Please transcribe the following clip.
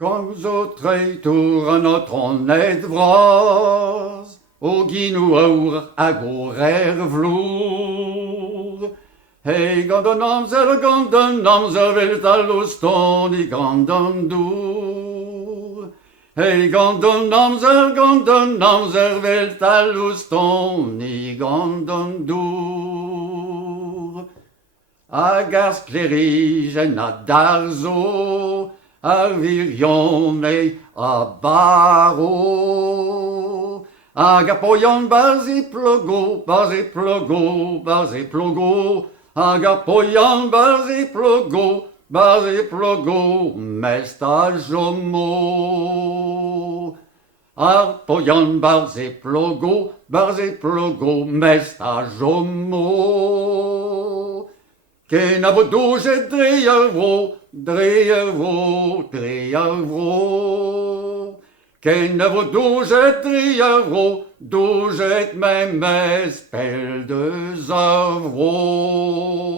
Kom zo treitur an atronnet vras, o ginou aour hag o vlour. Hey gant an amzer vel tal o ston I gant an dour. Hey gant an amzer vel tal o ston I gant an dour. Hag ar sklerijen a darzo, ar virion a baro. Hag a poian barzi plogo, hag a poian barzi plogo, mest a jomo. Ar poian barzi plogo, mest a jomo. Ken a vo doujet dreier vro, Ken a vo doujet dreier vro, doujet memez pel deus a vro.